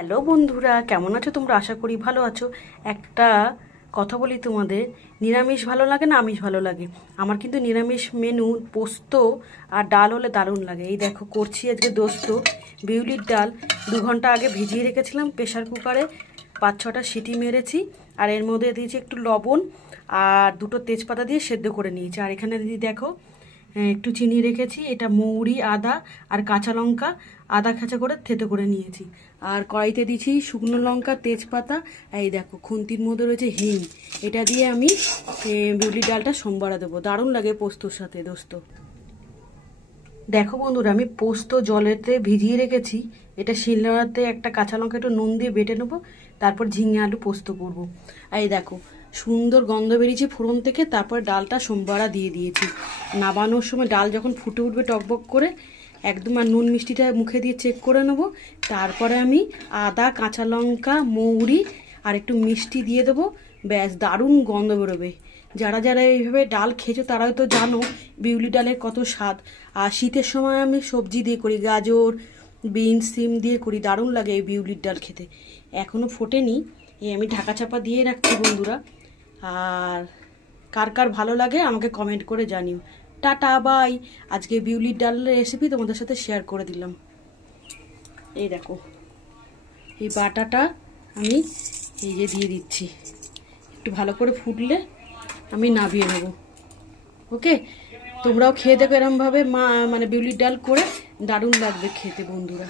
Hello বন্ধুরা, কেমন আছো তোমরা? আশা করি ভালো আছো। একটা কথা বলি তোমাদের, নিরামিষ ভালো লাগে না আমিষ ভালো লাগে? আমার কিন্তু নিরামিষ মেনু পোস্ত আর ডাল হলে দারুণ লাগে। এই দেখো করছি আজকে দোস্ত বিউলির ডাল। 2 ঘন্টা আগে ভিজিয়ে রেখেছিলাম প্রেশার কুকারে, 5-6টা সিটি মেরেছি। আর এর মধ্যে দিয়েছি একটু লবণ আর 2টো তেজপাতা দিয়ে সেদ্ধ করে নিয়েছি। আর এখানে দিদি দেখো একটু চিনি রেখেছি, এটা মৌরি, আদা আর কাঁচা লঙ্কা আদা খাঁচা করে থেতো করে নিয়েছি। আর কড়াইতে দিয়েছি শুকনো লঙ্কা, তেজপাতা, এই দেখো খুন্তির মধ্যে রয়েছে হিং। এটা দিয়ে আমি বিউলির ডালটা সোমবারে দেবো, দারুণ লাগে পোস্তর সাথে দোস্ত। দেখো বন্ধুরা, আমি পোস্ত জলেতে ভিজিয়ে রেখেছি। এটা শিলনোড়াতে একটা কাঁচা লঙ্কা একটু নুন দিয়ে বেটে নেবো, তারপর ঝিঙে আলু পোস্ত করবো। এই দেখো সুন্দর গন্ধ বেরিয়েছে ফোড়ন থেকে। তারপর ডালটা সোমবারা দিয়ে দিয়েছি। নাবানোর সময় ডাল যখন ফুটে উঠবে টকবক করে একদম, আর নুন মিষ্টিটা মুখে দিয়ে চেক করে নেবো। তারপরে আমি আদা, কাঁচা লঙ্কা, মৌরি আর একটু মিষ্টি দিয়ে দেবো। ব্যাস, দারুণ গন্ধ বেরোবে। যারা যারা এইভাবে ডাল খেয়েছো তারাও তো জানো বিউলি ডালের কত স্বাদ। আর শীতের সময় আমি সবজি দিয়ে করি, গাজর, বিনস, সিম দিয়ে করি, দারুণ লাগে এই বিউলির ডাল খেতে। এখনও ফোটেনি, এই আমি ঢাকা চাপা দিয়ে রাখছি বন্ধুরা। আর কার কার ভালো লাগে আমাকে কমেন্ট করে জানিও। Tata, bye. আজকে বিউলির ডালের রেসিপি তোমাদের সাথে শেয়ার করে দিলাম। এই দেখো এই বাটাটা আমি এই যে দিয়ে দিচ্ছি, একটু ভালো করে ফুটলে আমি নামিয়ে নেবো। ওকে, তোমরাও খেয়ে দেখো এরমভাবে, মানে বিউলির ডাল করে, দারুণ লাগবে খেতে বন্ধুরা।